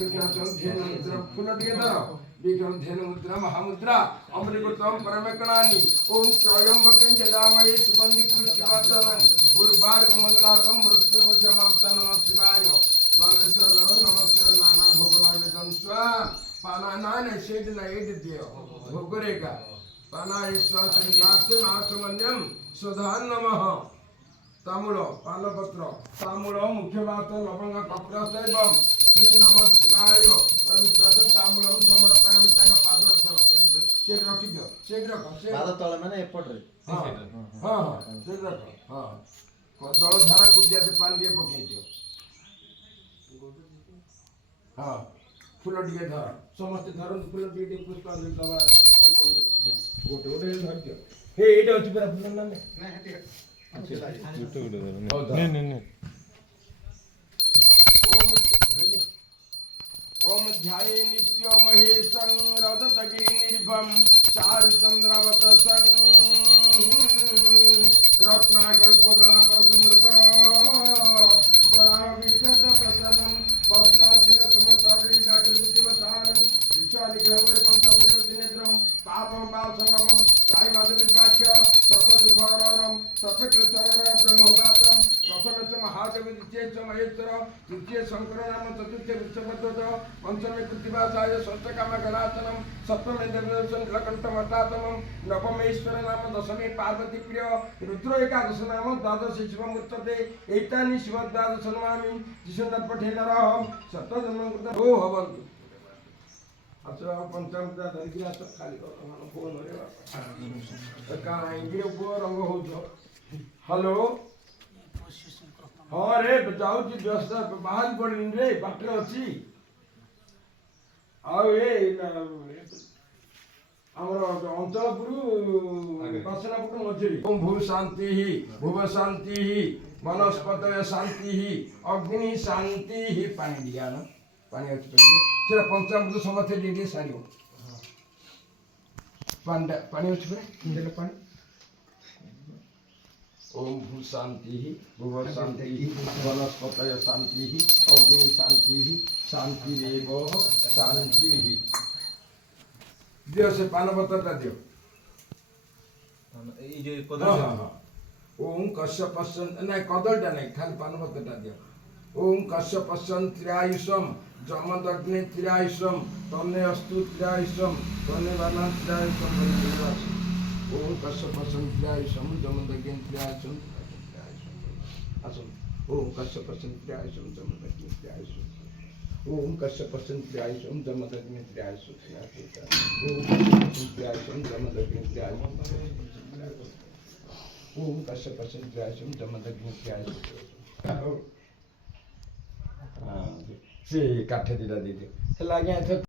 धेनु मुद्रा फूल टिके धर विक्रम धेनु मुद्रा महामुद्रा अमृतम परमेकणानि ओम त्रयंबकं जजामहे सुगंधि पुष्टिवर्धनम् उर्वारुकमंगलातं मृत्युमुक्षमां नमः शिवाय बालेश्वर नमस्ते नाना भोग लागेतं स्वा पानानान शेड ना एड दियो भोगरेगा पाना ईश्वर संकार्त नाचमन्यम सुधान नमः तामूल पानपत्र तामूल मुख्य बात लवंग कपरस एवं श्री नमः शिवाय परमेश्वर तामूल समर्पयामि तांग पाद शेड रखि दियो शेड रख शेड पाद तळे माने एपट रे हां हां शेड रख हां दल धारा कुदियाते पांडिये पकई दियो हां फूल टिके धर समस्त धरन फूल टिके पुष्पांजलि दवा गोटे गोटे धर दियो हे एटा अछि पूरा फूल ना हेटी नहीं ओम ध्याये नित्य महेशं रजतगिरि निर्भम चारु चंद्रावत सं रत्नाकर कोदला परसमुर्ग बड़ा विशद प्रसन्नम पद्मासीन समसागरी जागृतिवसानं विश्वालिग्रहवर पंचमुख दिनेत्रम पापम पापसमम साई माधवीर्वाक्य सर्वदुःखहरं सर्वकृष्णर ब्रह्मवातं प्रथमच महादेव द्वितीयच महेश्वर तृतीय शंकर नाम चतुर्थ विश्वपद्वत पंचमे कृतिवासाय षष्ठकाम गणाचनं सप्तमे देवदर्शन नीलकंठ मठातमं नवमेश्वर नाम दशमे पार्वती प्रिय रुद्र एकादश नाम द्वादश शिवमूर्तते एतानि शिव द्वादश नमामि जिष्णुपठेनरहं सप्तजन्म कृत ओ भवन्तु अच्छा पंचामृत धरिकी आस खाली फोन रे काहे को रंग हो हेलो हाँ रे जाऊ जी व्यवस्था बाहर पड़नी रे बाटर अच्छी आउ ए हमर अंचलपुर पासनापुर मझरी ओम भू शांति भुव शांति वनस्पतय शांति अग्नि शांति पानी दिया ना पानी अच्छी सेटा पंचामृत समस्ते दे सारी पानी अच्छी देले पानी ओम भू शांति भुव शांति वनस्पतय शांति अग्नि शांति शांति रेव शांति दियो से पानपत्रटा दियो ए जे कदल ओम कश्यपस्सन नहीं कदलटा नहीं खाली पानपत्रटा दियो ओम कश्यपस्सन त्रयायुषम जमदग्नि त्रयायुषम तन्ने अस्तु त्रयायुषम तन्ने वर्णा त्रयायुषम ओम कश्यपस्सन त्रयायुषम जमदग्नि त्रयायुषम असम ओम कश्यपस्सन त्रयायुषम जमदग्नि त्रयायुषम ओम कश्यपस्सन त्रयायुषम जमदग्नि त्रयायुषम ओम कश्यपस्सन त्रयायुषम जमदग्नि त्रयायुषम ओम कश्यपस्सन त्रयायुषम जमदग्नि त्रयायुषम से काठ दिटा दे दियो